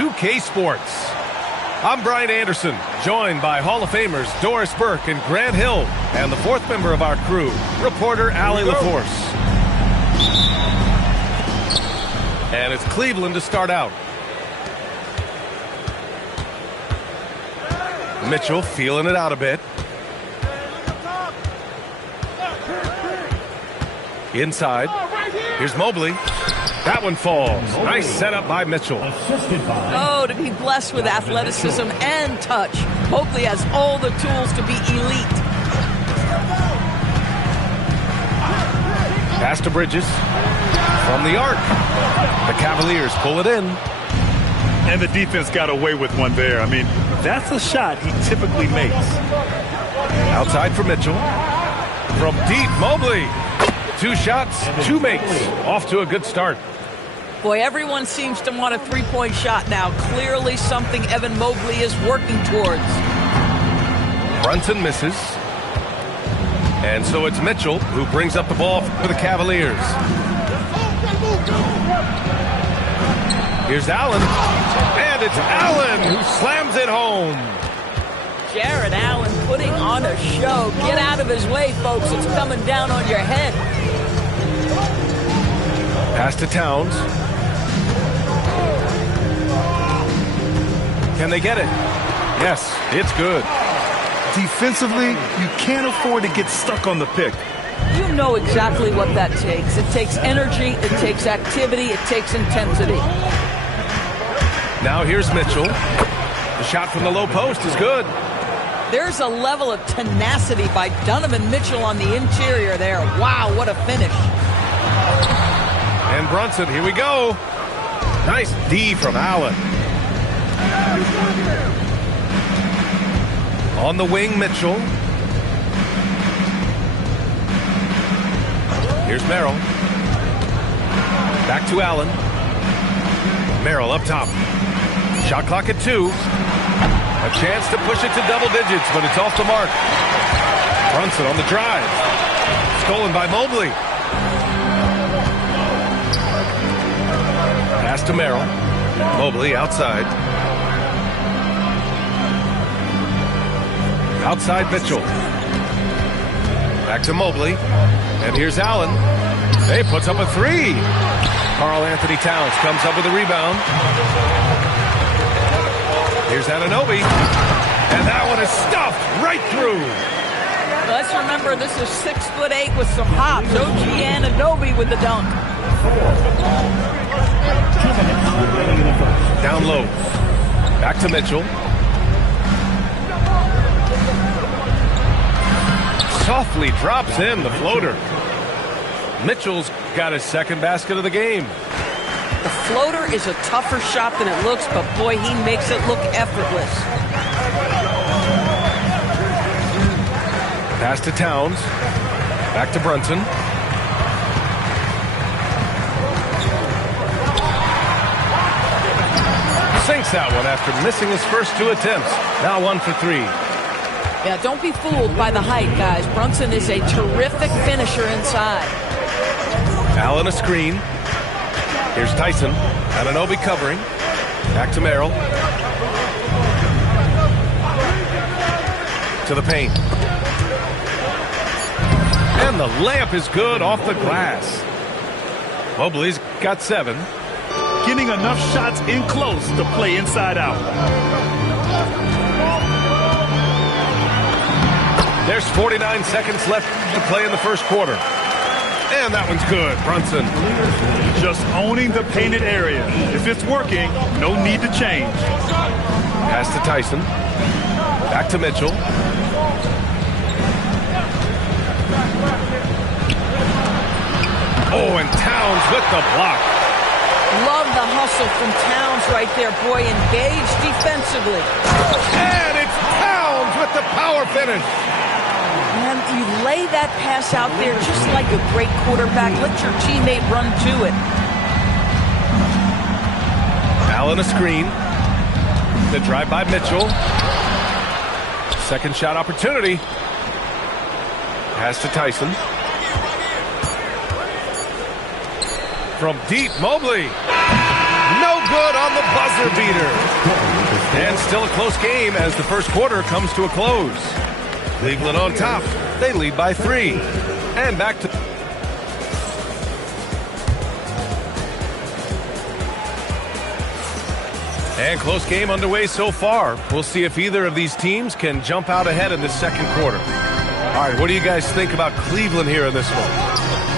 2K Sports. I'm Brian Anderson, joined by Hall of Famers Doris Burke and Grant Hill, and the fourth member of our crew, reporter Allie LaForce. And it's Cleveland to start out. Mitchell feeling it out a bit. Inside. Here's Mobley. That one falls. Nice setup by Mitchell. Oh, to be blessed with athleticism and touch. Mobley has all the tools to be elite. Pass to Bridges. From the arc. The Cavaliers pull it in. And the defense got away with one there. I mean, that's a shot he typically makes. Outside for Mitchell. From deep, Mobley. 2 shots, 2 makes. Off to a good start. Boy, everyone seems to want a three-point shot now. Clearly something Evan Mobley is working towards. Brunson misses. And so it's Mitchell who brings up the ball for the Cavaliers. Here's Allen. And it's Allen who slams it home. Jared Allen putting on a show. Get out of his way, folks. It's coming down on your head. Pass to Towns. Can they get it? Yes, it's good. Defensively, you can't afford to get stuck on the pick. You know exactly what that takes. It takes energy, it takes activity, it takes intensity. Now here's Mitchell. The shot from the low post is good. There's a level of tenacity by Donovan Mitchell on the interior there. Wow, what a finish. And Brunson, here we go. Nice D from Allen. On the wing, Mitchell. Here's Merrill. Back to Allen. Merrill up top. Shot clock at 2. A chance to push it to double digits, but it's off the mark. Brunson on the drive. Stolen by Mobley. Pass to Merrill. Mobley outside. Outside Mitchell. Back to Mobley. And here's Allen. He puts up a 3. Karl Anthony Towns comes up with a rebound. Here's Anunoby. And that one is stuffed right through. Let's remember this is 6'8" with some hops. OG Anunoby with the dunk. Down low. Back to Mitchell. Softly drops in the floater. Mitchell's got his second basket of the game. The floater is a tougher shot than it looks, but boy, he makes it look effortless. Pass to Towns. Back to Brunson. Sinks that one after missing his first 2 attempts. Now 1 for 3. Yeah, don't be fooled by the height, guys. Brunson is a terrific finisher inside. Allen a screen. Here's Tyson. Anunoby covering. Back to Merrill. To the paint. And the layup is good off the glass. Mobley's got 7. Getting enough shots in close to play inside out. There's 49 seconds left to play in the first quarter. And that one's good. Brunson. Just owning the painted area. If it's working, no need to change. Pass to Tyson. Back to Mitchell. Oh, and Towns with the block. Love the hustle from Towns right there, boy. Engaged defensively. And it's Towns with the power finish. And you lay that pass out there just like a great quarterback. Let your teammate run to it. Allen a screen. The drive by Mitchell. Second shot opportunity. Pass to Tyson. From deep, Mobley. No good on the buzzer beater. And still a close game as the first quarter comes to a close. Cleveland on top. They lead by 3. And back to... And close game underway so far. We'll see if either of these teams can jump out ahead in this second quarter. All right, what do you guys think about Cleveland here in this one?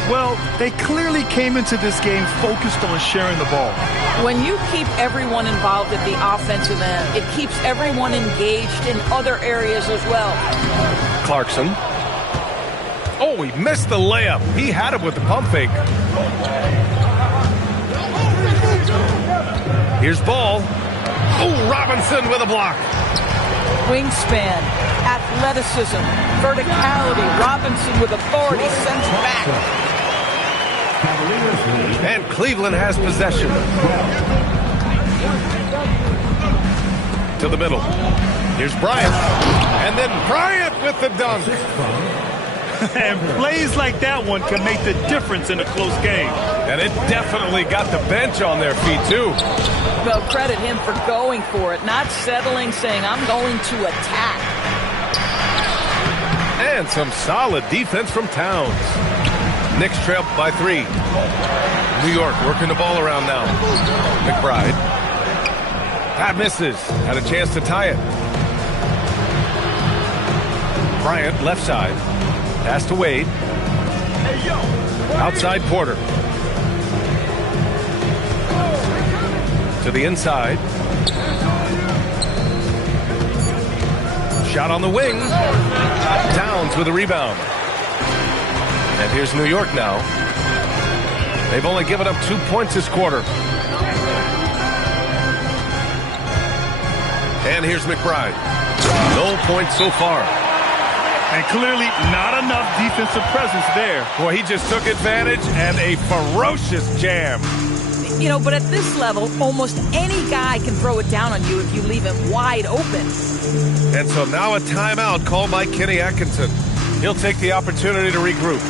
Well, they clearly came into this game focused on sharing the ball. When you keep everyone involved at the offensive end, it keeps everyone engaged in other areas as well. Clarkson. Oh, he missed the layup. He had it with the pump fake. Here's Ball. Oh, Robinson with a block. Wingspan, athleticism, verticality. Robinson with authority sends it back. And Cleveland has possession. To the middle. Here's Bryant. And then Bryant with the dunk. And plays like that one can make the difference in a close game. And it definitely got the bench on their feet, too. Well, credit him for going for it, not settling, saying, I'm going to attack. And some solid defense from Towns. Knicks trail by 3. New York working the ball around now. McBride. That misses. Had a chance to tie it. Bryant, left side. Pass to Wade. Outside Porter. To the inside. Shot on the wing. Towns with a rebound. And here's New York now. They've only given up 2 points this quarter. And here's McBride. No points so far. And clearly not enough defensive presence there. Boy, he just took advantage and a ferocious jam. You know, but at this level, almost any guy can throw it down on you if you leave him wide open. And so now a timeout called by Kenny Atkinson. He'll take the opportunity to regroup.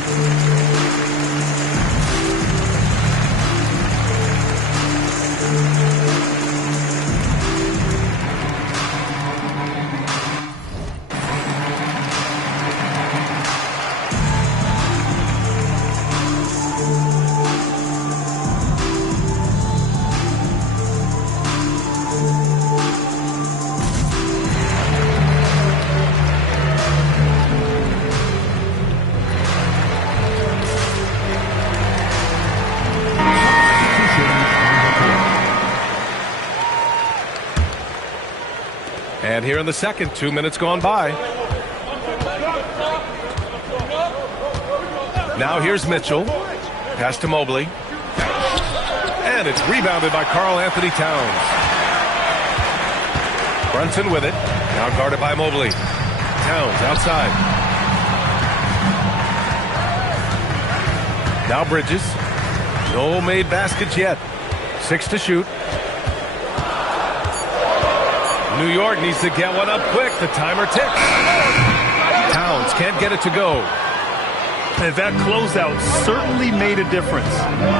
And here in the second, 2 minutes gone by. Now here's Mitchell. Pass to Mobley. And it's rebounded by Karl Anthony Towns. Brunson with it. Now guarded by Mobley. Towns outside. Now Bridges. No made baskets yet. 6 to shoot. New York needs to get one up quick. The timer ticks. Towns can't get it to go. And that closeout certainly made a difference.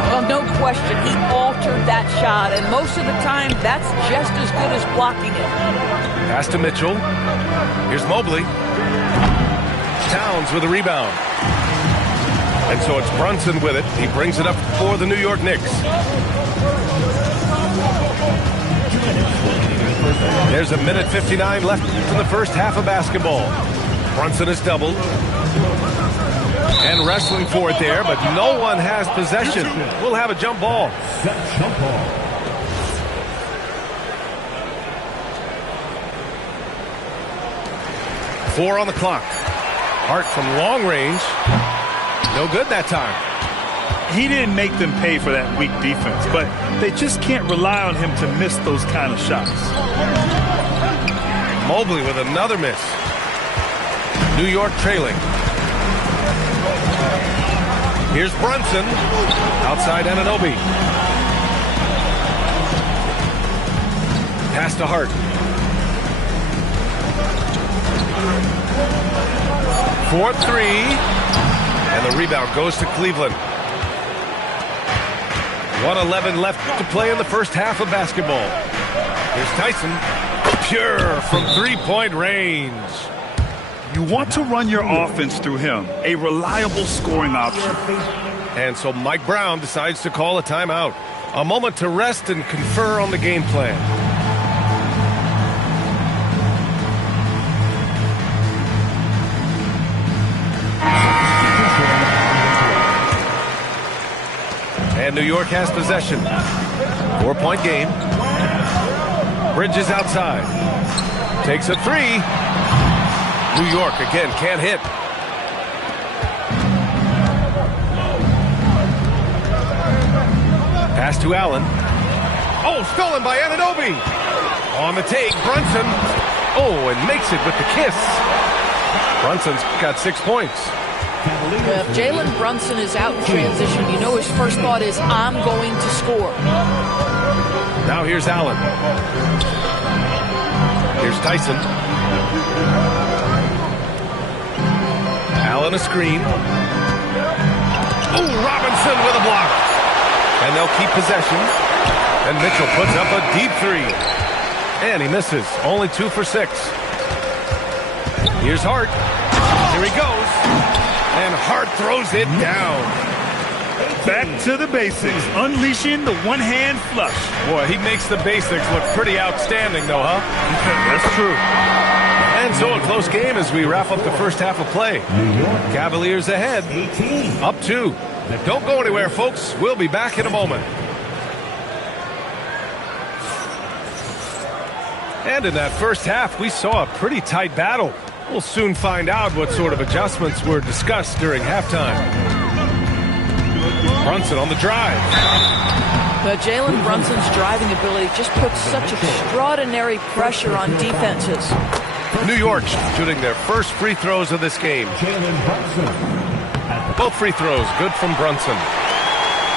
Well, no question. He altered that shot, and most of the time, that's just as good as blocking it. Pass to Mitchell. Here's Mobley. Towns with a rebound. And so it's Brunson with it. He brings it up for the New York Knicks. There's a minute 59 left in the first half of basketball. Brunson is doubled. And wrestling for it there, but no one has possession. We'll have a jump ball. Jump ball. 4 on the clock. Hart from long range. No good that time. He didn't make them pay for that weak defense, but they just can't rely on him to miss those kind of shots. Mobley with another miss. New York trailing. Here's Brunson. Outside Anunoby. Pass to Hart. 4-3. And the rebound goes to Cleveland. 1:11 left to play in the first half of basketball. Here's Tyson. Pure from three-point range. You want to run your offense through him, a reliable scoring option. And so Mike Brown decides to call a timeout. A moment to rest and confer on the game plan. And New York has possession. 4-point game. Bridges outside. Takes a three. New York again can't hit. Pass to Allen. Oh, stolen by Anunoby. On the take, Brunson. Oh, and makes it with the kiss. Brunson's got 6 points. If Jalen Brunson is out in transition, you know his first thought is, I'm going to score. Now here's Allen. Here's Tyson. Allen a screen. Oh, Robinson with a block. And they'll keep possession. And Mitchell puts up a deep three. And he misses. Only 2 for 6. Here's Hart. Here he goes. And Hart throws it down. Back to the basics. Unleashing the one-hand flush. Boy, he makes the basics look pretty outstanding, though, huh? That's true. And so a close game as we wrap up the first half of play. Cavaliers ahead. Up 2. Don't go anywhere, folks. We'll be back in a moment. And in that first half, we saw a pretty tight battle. We'll soon find out what sort of adjustments were discussed during halftime. Brunson on the drive. Jalen Brunson's driving ability just puts such extraordinary pressure on defenses. New York shooting their first free throws of this game. Both free throws good from Brunson.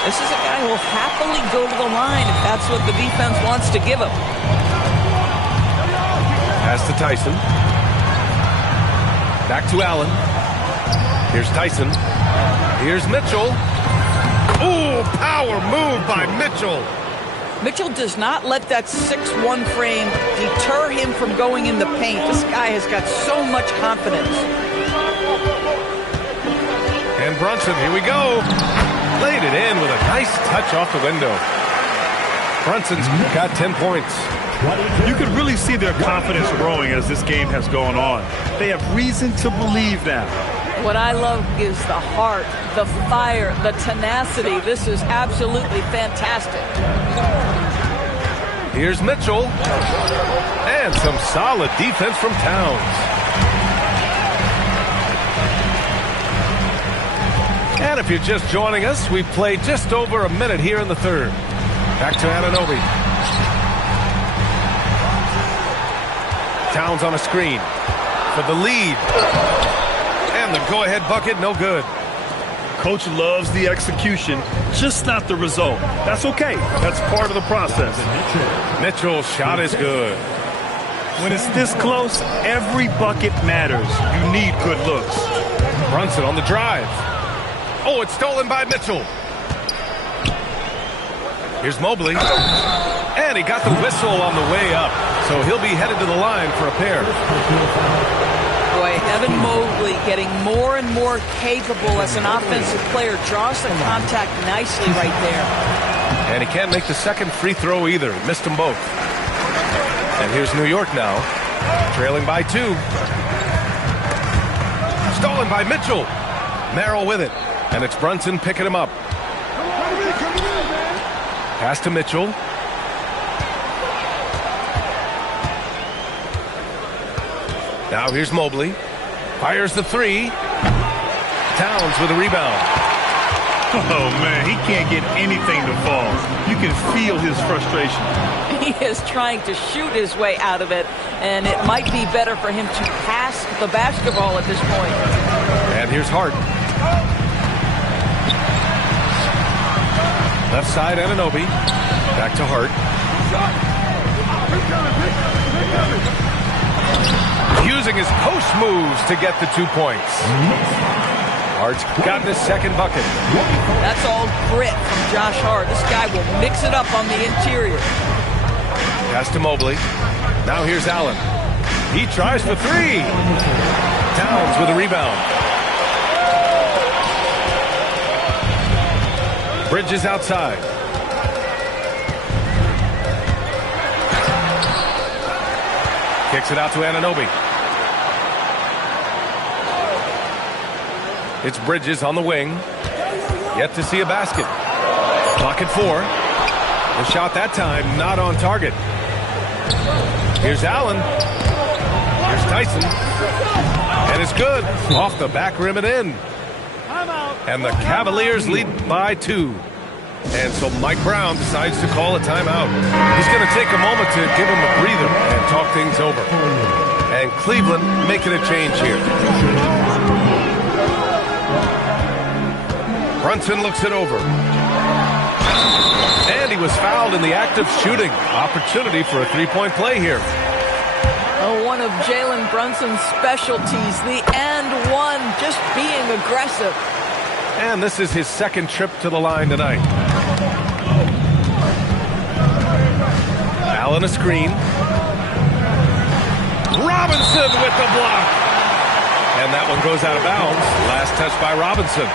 This is a guy who will happily go to the line if that's what the defense wants to give him. Pass to Tyson. Back to Allen. Here's Tyson. Here's Mitchell. Ooh, power move by Mitchell. Mitchell does not let that 6'1" frame deter him from going in the paint. This guy has got so much confidence. And Brunson, here we go. Laid it in with a nice touch off the window. Brunson's got 10 points. You can really see their confidence growing as this game has gone on. They have reason to believe now. What I love is the heart, the fire, the tenacity. This is absolutely fantastic. Here's Mitchell. And some solid defense from Towns. And if you're just joining us, we've played just over a minute here in the third. Back to Anunoby. Towns on a screen for the lead. And the go-ahead bucket, no good. Coach loves the execution, just not the result. That's okay. That's part of the process. Mitchell's shot is good. When it's this close, every bucket matters. You need good looks. Brunson on the drive. Oh, it's stolen by Mitchell. Here's Mobley. And he got the whistle on the way up. So he'll be headed to the line for a pair. Boy, Evan Mobley getting more and more capable as an offensive player. Draws the contact nicely right there. And he can't make the second free throw either. Missed them both. And here's New York now. Trailing by 2. Stolen by Mitchell. Merrill with it. And it's Brunson picking him up. Pass to Mitchell. Now here's Mobley. Fires the 3. Towns with a rebound. Oh, man, he can't get anything to fall. You can feel his frustration. He is trying to shoot his way out of it, and it might be better for him to pass the basketball at this point. And here's Hart. Left side, Anunoby. Back to Hart. Using his post moves to get the 2 points. Hart's gotten his second bucket. That's all grit from Josh Hart. This guy will mix it up on the interior. Pass to Mobley. Now here's Allen. He tries for three. Towns with a rebound. Bridges outside. Kicks it out to Anunoby. It's Bridges on the wing. Yet to see a basket. Clock at 4. The shot that time not on target. Here's Allen. Here's Tyson. And it's good. Off the back rim and in. And the Cavaliers lead by 2. And so Mike Brown decides to call a timeout. He's going to take a moment to give him a breather and talk things over. And Cleveland making a change here. Brunson looks it over. And he was fouled in the act of shooting. Opportunity for a three-point play here. One of Jalen Brunson's specialties, the and one, just being aggressive. And this is his second trip to the line tonight. Allen a screen. Robinson with the block. And that one goes out of bounds. Last touch by Robinson.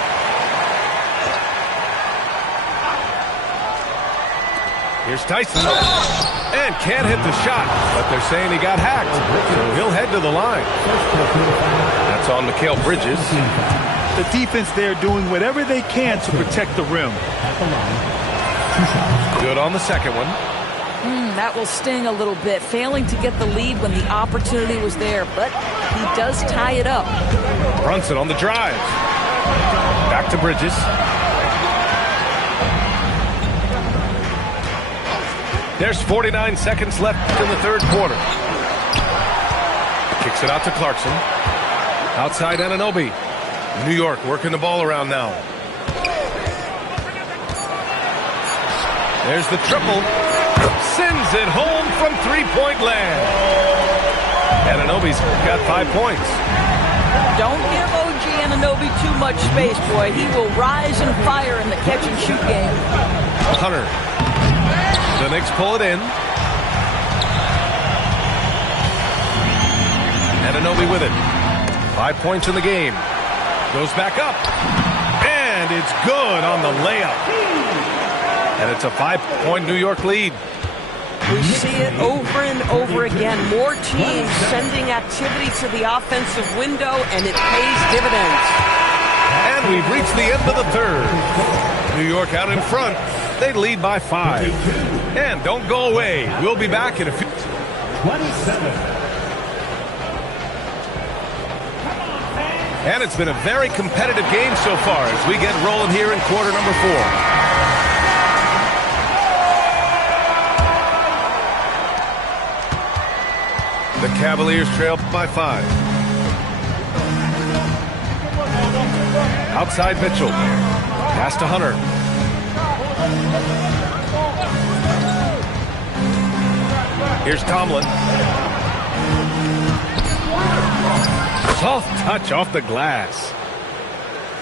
Here's Tyson. And can't hit the shot, but they're saying he got hacked. So he'll head to the line. That's on Mikal Bridges. The defense there doing whatever they can to protect the rim. Good on the second one. That will sting a little bit. Failing to get the lead when the opportunity was there, but he does tie it up. Brunson on the drive. Back to Bridges. There's 49 seconds left in the third quarter. Kicks it out to Clarkson. Outside Anunoby. New York working the ball around now. There's the triple. Sends it home from three-point land. Anunoby's got 5 points. Don't give OG Anunoby too much space, boy. He will rise and fire in the catch-and-shoot game. Hunter. The Knicks pull it in. Anunoby with it. 5 points in the game. Goes back up. And it's good on the layup. And it's a 5-point New York lead. We see it over and over again. More teams sending activity to the offensive window, and it pays dividends. And we've reached the end of the third. New York out in front. They lead by 5. And don't go away. We'll be back in a few. 27. And it's been a very competitive game so far as we get rolling here in quarter number 4. The Cavaliers trail by 5. Outside Mitchell. Pass to Hunter. Here's Tomlin. Soft touch off the glass.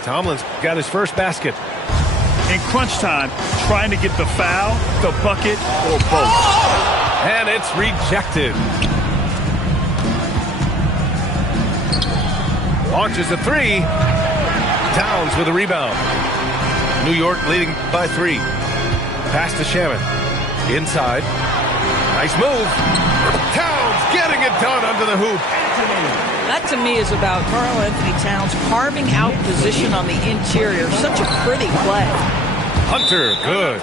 Tomlin's got his first basket. In crunch time, trying to get the foul, the bucket, or both. And it's rejected. Launches a three. Towns with a rebound. New York leading by 3. Pass to Shaman. Inside. Nice move. Towns getting it done under the hoop. That to me is about Karl-Anthony Towns carving out position on the interior. Such a pretty play. Hunter, good.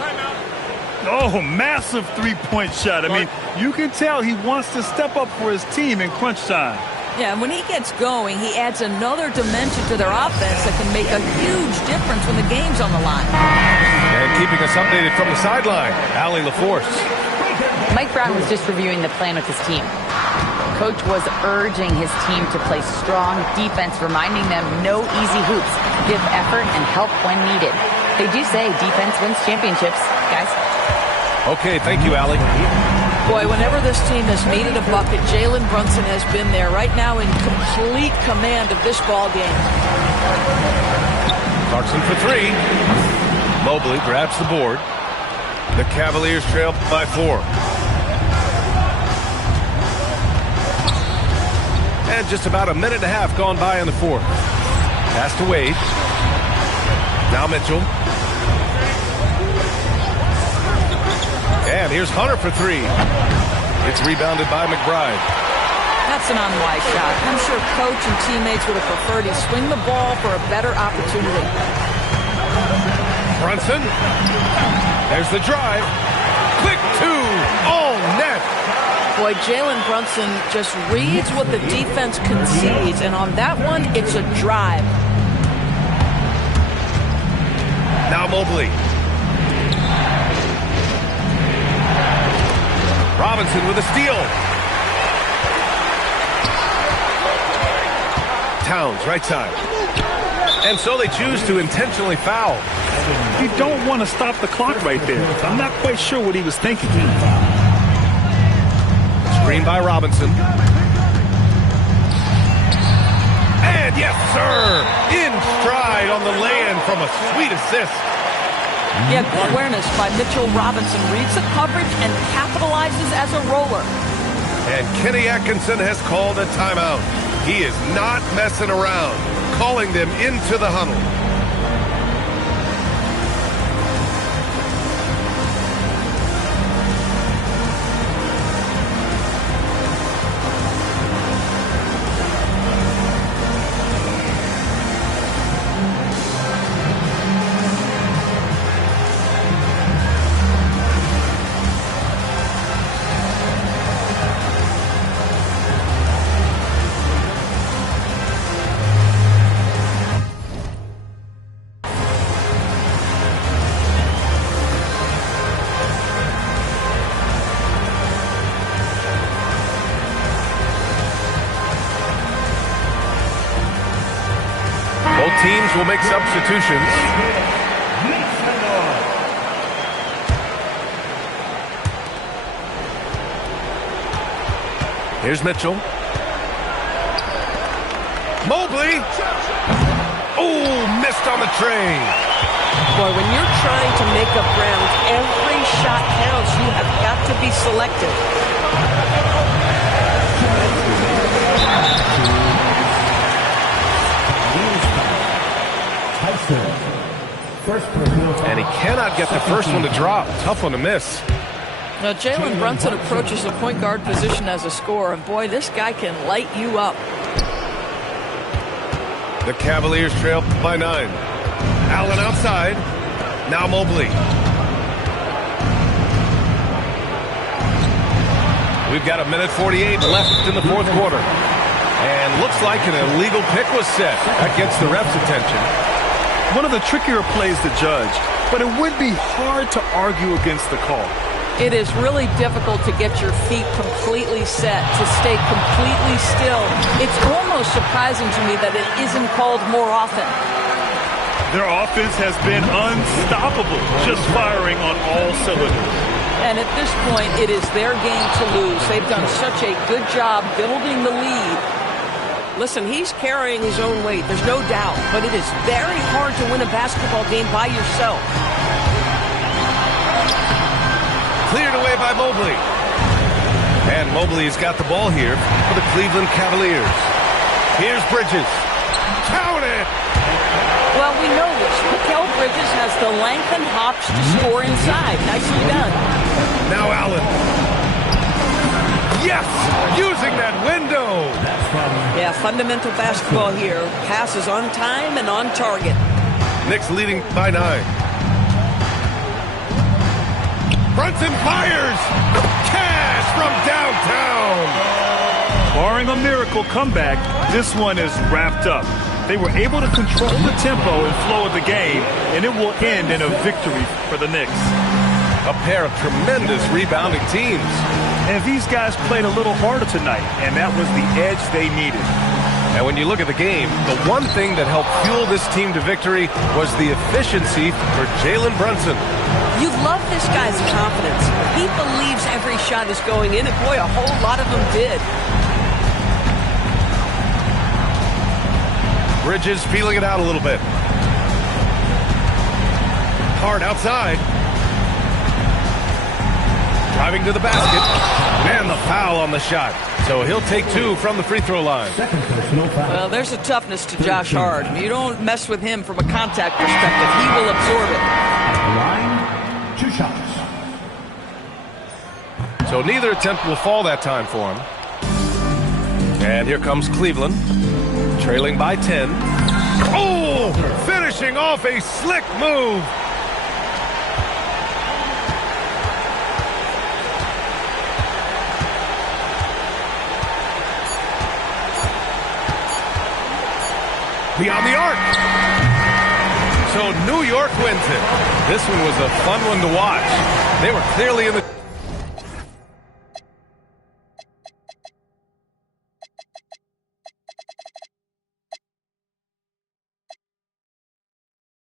Oh, massive three-point shot. I mean, you can tell he wants to step up for his team in crunch time. Yeah, and when he gets going, he adds another dimension to their offense that can make a huge difference when the game's on the line. And keeping us updated from the sideline, Allie LaForce. Mike Brown was just reviewing the plan with his team. Coach was urging his team to play strong defense, reminding them no easy hoops, give effort and help when needed. They do say defense wins championships, guys. Okay, thank you, Allie. Boy, whenever this team has needed a bucket, Jalen Brunson has been there right now in complete command of this ball game. Clarkson for three. Mobley grabs the board. The Cavaliers trail by 4. And just about a minute and a half gone by in the fourth. Pass to Wade. Now Mitchell. And here's Hunter for three. It's rebounded by McBride. That's an unwise shot. I'm sure coach and teammates would have preferred he swing the ball for a better opportunity. Brunson. There's the drive. Quick two. All net. Boy, Jalen Brunson just reads what the defense concedes, and on that one, it's a drive. Now Mobley. Robinson with a steal. Towns, right side. And so they choose to intentionally foul. You don't want to stop the clock right there. I'm not quite sure what he was thinking. Screen by Robinson. And yes, sir! In stride on the lay-in from a sweet assist. Yeah, good awareness by Mitchell Robinson. Reads the coverage and capitalizes as a roller. And Kenny Atkinson has called a timeout. He is not messing around, calling them into the huddle. Teams will make substitutions. Here's Mitchell. Mobley. Oh, missed on the tray. Boy, when you're trying to make up ground, every shot counts. You have got to be selective. And he cannot get the first one to drop. Tough one to miss. Now, Jalen Brunson approaches the point guard position as a scorer, and boy, this guy can light you up. The Cavaliers trail by 9. Allen outside. Now Mobley. We've got a minute 48 left in the fourth quarter. And looks like an illegal pick was set. That gets the ref's attention. One of the trickier plays to judge, but it would be hard to argue against the call. It is really difficult to get your feet completely set, to stay completely still. It's almost surprising to me that it isn't called more often. Their offense has been unstoppable, just firing on all cylinders. And at this point, it is their game to lose. They've done such a good job building the lead. Listen, he's carrying his own weight, there's no doubt, but it is very hard to win a basketball game by yourself. Cleared away by Mobley. And Mobley's got the ball here for the Cleveland Cavaliers. Here's Bridges. Count it! Well, we know this. Mikal Bridges has the length and hops to score inside. Nicely done. Now Allen. Yes! Using that window! Yeah, fundamental basketball here. Passes on time and on target. Knicks leading by 9. Brunson fires! Cash from downtown! Barring a miracle comeback, this one is wrapped up. They were able to control the tempo and flow of the game, and it will end in a victory for the Knicks. A pair of tremendous rebounding teams. And these guys played a little harder tonight, and that was the edge they needed. And when you look at the game, the one thing that helped fuel this team to victory was the efficiency for Jalen Brunson. You love this guy's confidence. He believes every shot is going in, and boy, a whole lot of them did. Bridges feeling it out a little bit. Hard outside. Driving to the basket. And the foul on the shot. So he'll take 2 from the free throw line. Second personal foul. Well, there's a toughness to Josh Hart. You don't mess with him from a contact perspective. He will absorb it. At the line, 2 shots. So neither attempt will fall that time for him. And here comes Cleveland, trailing by 10. Oh, finishing off a slick move. Beyond the arc. So New York wins it. This one was a fun one to watch. They were clearly in the...